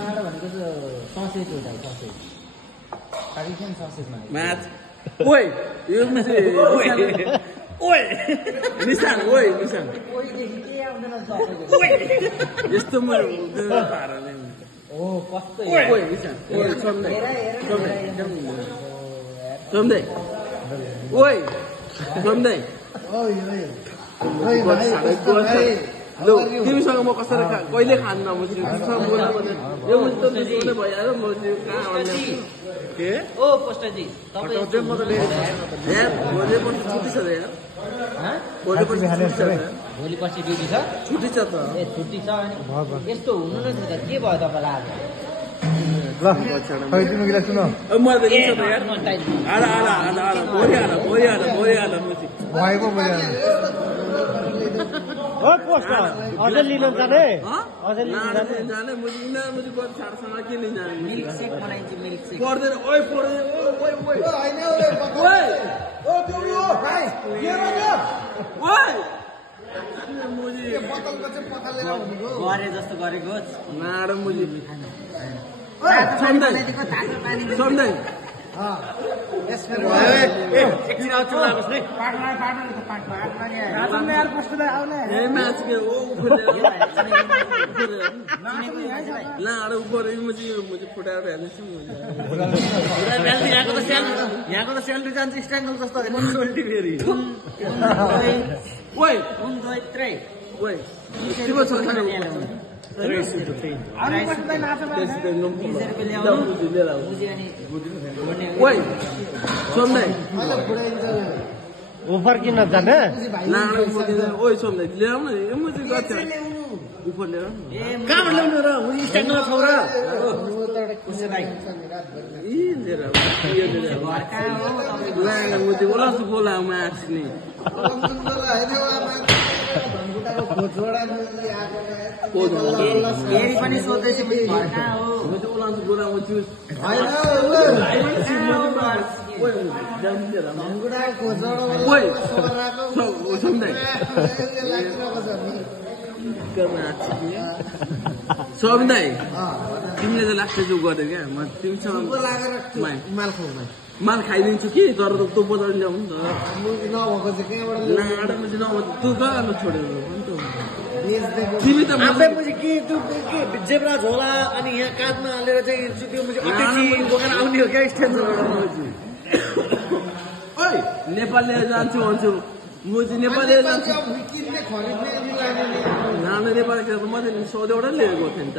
लाडा भनेको चाहिँ ससेज हो दाइ ससेज ट्रेडिसन ससेज भनेको म्याच ओइ यो ओइ ओइ निशान ओइ निशान ओइदेखि के आउँदैन तपाईँको ओइ यस्तो मेरो पाराले ओ कस्तो ओइ निशान ओइ सम्दै सम्दै ओइ सम्दै लु तिमीसँग म कसरी कहिले खान्न म तिमीसँग बोल्दा बोल्दा यो मुझे त दुश्मनै भइहाल्यो म कहाँ के ओ पोस्टरजी तपाईँ यार भोलि पर्सि छुट्टी छ यार भोलि पर्सि भोलि पर्सि ड्युटी छ छुट्टी छ त ए छुट्टी छ अनि यस्तो हुनु नै थियो त के भयो तपाईँलाई आज मलाई त लिन्छ त यार आला भोलि आला भएको अझै लिन जाने जाने मुझे गएर छाडसँग के लिन जाने मिल्क सेक बनाइन्छ मिल्क सेक पर्दैन ओइ पर्दैन ओइ ओइ गरे जस्तो गरेको नाडो मुझे सम्दै सम्दै एकछिन आउँछु लाग्नुहोस् नि म्याच के हो लाडो ऊपर मुझे फुटाएर हेर्दैछु यहाँको त स्यालेरी जान्छ स्ट्यान्डल जस्तो फेरि ओइ ओइ तिम्रो छोरा ओइ सोम्दै ओफर किन जाने ओइ सोम्दै ल्याउ न यो मुझे गर्छ ऊपर ल्याउ कहाँबाट ल्याउनु र स्ट्यान्डमा छौ र मुझे बोला बोला म्याच नि फेरि पनि सोध्दैछु कहाँ हो सोम्दै तिमीले त लास्ट जो गर्यो क्या म तिमीसँग माल खाइदिन्छु कि तर तँ बजार ल्याउनु नि त लाडामा चाहिँ नभए तँ कहाँ छोडेर तिमी त के जेब्रा झोला अनि यहाँ काँधमा हालेर चाहिँ त्यो बोकेर आउने हो क्या स्ट्यान्डबाट ओइ नेपाल लिएर जान्छु भन्छु म चाहिँ नेपाल लिएर जान्छु नेपाल खेर त मैले 100 लिएको थिएँ नि त